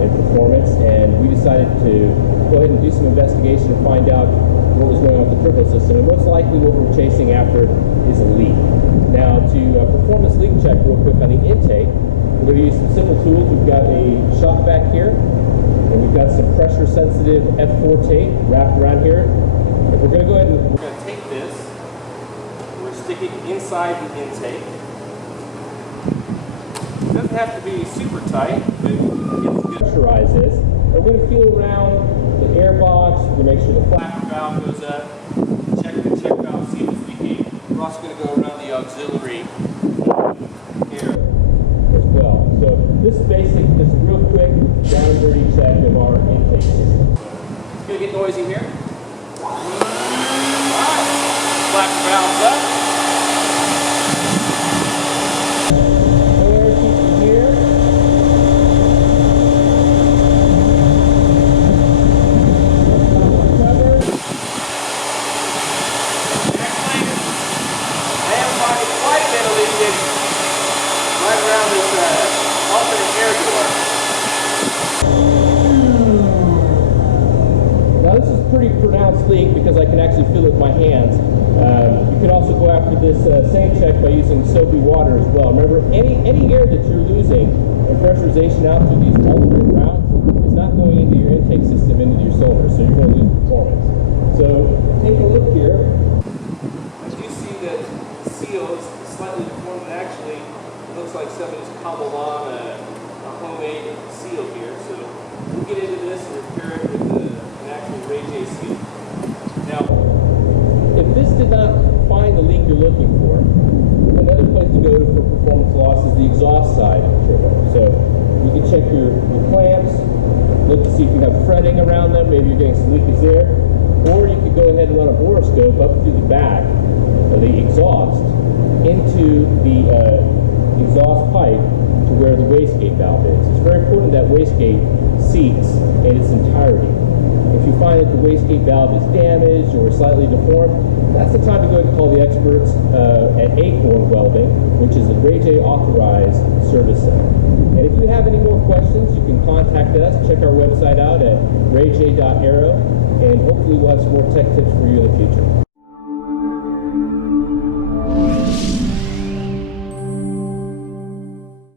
in performance, and we decided to go ahead and do some investigation to find out what was going on with the turbo system. And most likely what we're chasing after is a leak. Now, to perform this leak check real quick on the intake, we're going to use some simple tools. We've got a shop vac here, and we've got some pressure sensitive F4 tape wrapped around here. And we're going to go ahead and we're going to take this, we're sticking inside the intake. It doesn't have to be super tight, but it's good to pressurize this. And we're going to feel around the air box. We're going to make sure the flapper valve goes up. Check the check valve, see if it's leaking. We're also going to go around the auxiliary air as well. So this is basic, just a real quick down and dirty check of our intake system. It's going to get noisy here. Alright, flapper valve's up. Right around this alternate air door. Now this is a pretty pronounced leak because I can actually feel it with my hands. You can also go after this same check by using soapy water as well. Remember, any air that you're losing and pressurization out through these alternate routes is not going into your intake system, into your cylinder, so you're going to lose performance. So take a look here. I do see that the seal is slightly deformed, and actually it looks like somebody's cobbled on a homemade seal here. So we'll get into this and repair it with an actual RAJAY seal. Now, if this did not find the leak you're looking for, another place to go for performance loss is the exhaust side of the turbo. So you can check your clamps, look to see if you have fretting around them, maybe you're getting some leakage there, or you could go ahead and run a borescope up through the back of the exhaust into the exhaust pipe to where the wastegate valve is. It's very important that wastegate seats in its entirety. If you find that the wastegate valve is damaged or slightly deformed, that's the time to go ahead and call the experts at Acorn Welding, which is a RAJAY authorized service center. And if you have any more questions, you can contact us. Check our website out at rajay.aero, and hopefully we'll have some more tech tips for you in the future.